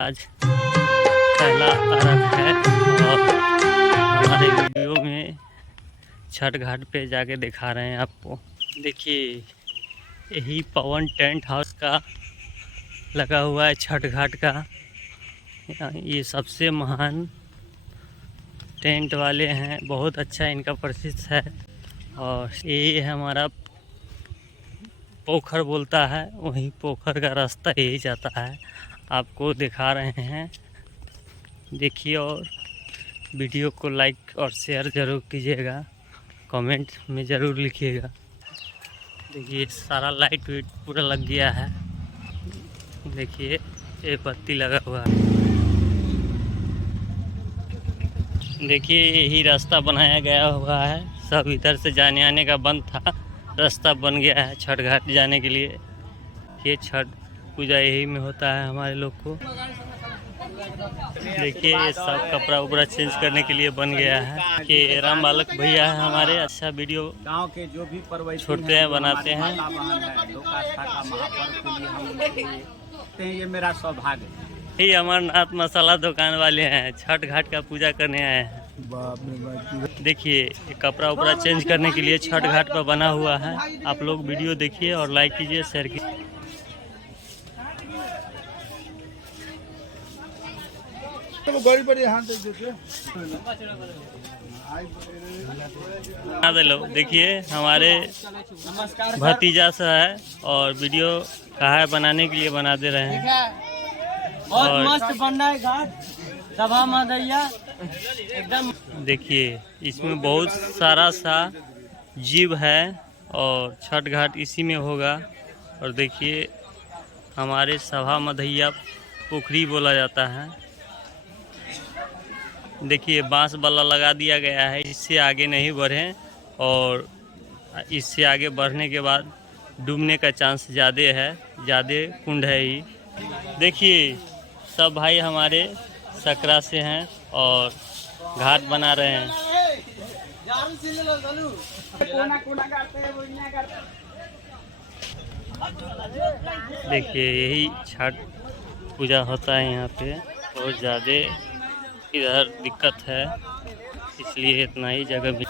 आज पहला अरग है और हमारे वीडियो में छठ घाट पे जाके दिखा रहे हैं आपको। देखिए यही पवन टेंट हाउस का लगा हुआ है छठ घाट का। ये सबसे महान टेंट वाले हैं, बहुत अच्छा इनका प्रसिद्ध है। और ये हमारा पोखर बोलता है, वहीं पोखर का रास्ता यही जाता है, आपको दिखा रहे हैं। देखिए और वीडियो को लाइक और शेयर ज़रूर कीजिएगा, कमेंट में ज़रूर लिखिएगा। देखिए सारा लाइट वेट पूरा लग गया है। देखिए एक बत्ती लगा हुआ है। देखिए यही रास्ता बनाया गया हुआ है, सब इधर से जाने आने का बंद था, रास्ता बन गया है छठ घाट जाने के लिए। ये छठ पूजा यही में होता है हमारे लोग को। देखिए ये सब कपड़ा उपड़ा चेंज करने के लिए बन गया है कि राम बालक भैया है हमारे, अच्छा वीडियो गांव के जो भी पर्व छोड़ते हैं बनाते हैं। ये मेरा सौभाग्य है। ये अमरनाथ मसाला दुकान वाले हैं, छठ घाट का पूजा करने आए हैं। देखिए ये कपड़ा उपड़ा चेंज करने के लिए छठ घाट पर बना हुआ है। आप लोग वीडियो देखिए और लाइक कीजिए, शेयर कीजिए। देखिए हमारे भतीजा सा है और वीडियो कहा है बनाने के लिए बना दे रहे हैं। बहुत मस्त बन रहा है घाट, सभा मदैया एकदम। देखिए इसमें बहुत सारा सा जीव है और छठ घाट इसी में होगा। और देखिए हमारे सभा मदैया पोखरी बोला जाता है। देखिए बांस बल्ला लगा दिया गया है, इससे आगे नहीं बढ़ें और इससे आगे बढ़ने के बाद डूबने का चांस ज़्यादा है, ज़्यादा कुंड है ही। देखिए सब भाई हमारे सकरा से हैं और घाट बना रहे हैं। देखिए यही छठ पूजा होता है यहाँ पे, बहुत ज़्यादा इधर दिक्कत है, इसलिए इतना ही जगह भी।